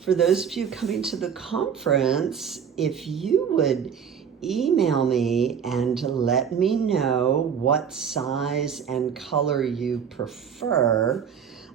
For those of you coming to the conference, if you would email me and let me know what size and color you prefer,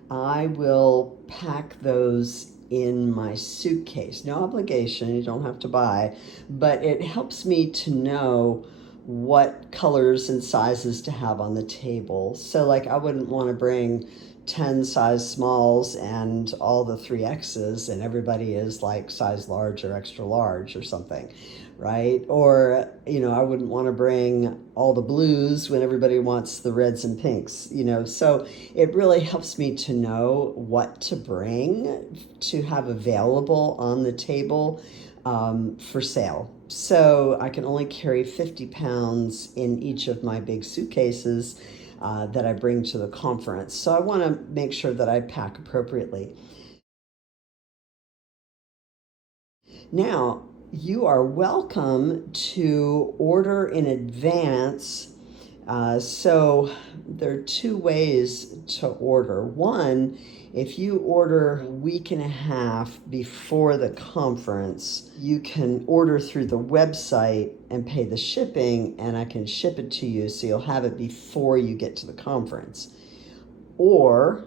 I will pack those in my suitcase. No obligation, you don't have to buy, but it helps me to know what colors and sizes to have on the table. So like I wouldn't want to bring 10 size smalls and all the 3X's and everybody is like size large or extra large or something, right? Or, I wouldn't want to bring all the blues when everybody wants the reds and pinks, So it really helps me to know what to bring to have available on the table for sale. So I can only carry 50 pounds in each of my big suitcases that I bring to the conference. So I want to make sure that I pack appropriately. Now, you are welcome to order in advance. So there are two ways to order. One, if you order a week and a half before the conference, you can order through the website and pay the shipping, and I can ship it to you so you'll have it before you get to the conference. Or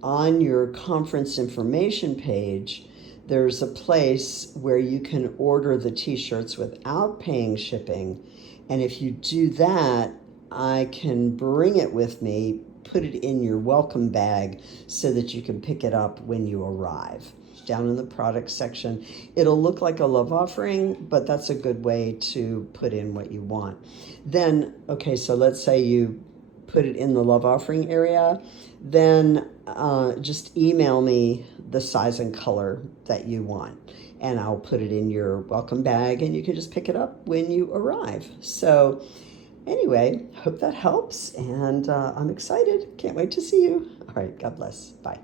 on your conference information page, there's a place where you can order the t-shirts without paying shipping. And if you do that, I can bring it with me, put it in your welcome bag so that you can pick it up when you arrive. Down in the product section, it'll look like a love offering, but that's a good way to put in what you want. Then, okay, so let's say you put it in the love offering area, then just email me the size and color that you want, and I'll put it in your welcome bag, and you can just pick it up when you arrive. So anyway, hope that helps, and I'm excited. Can't wait to see you. All right, God bless. Bye.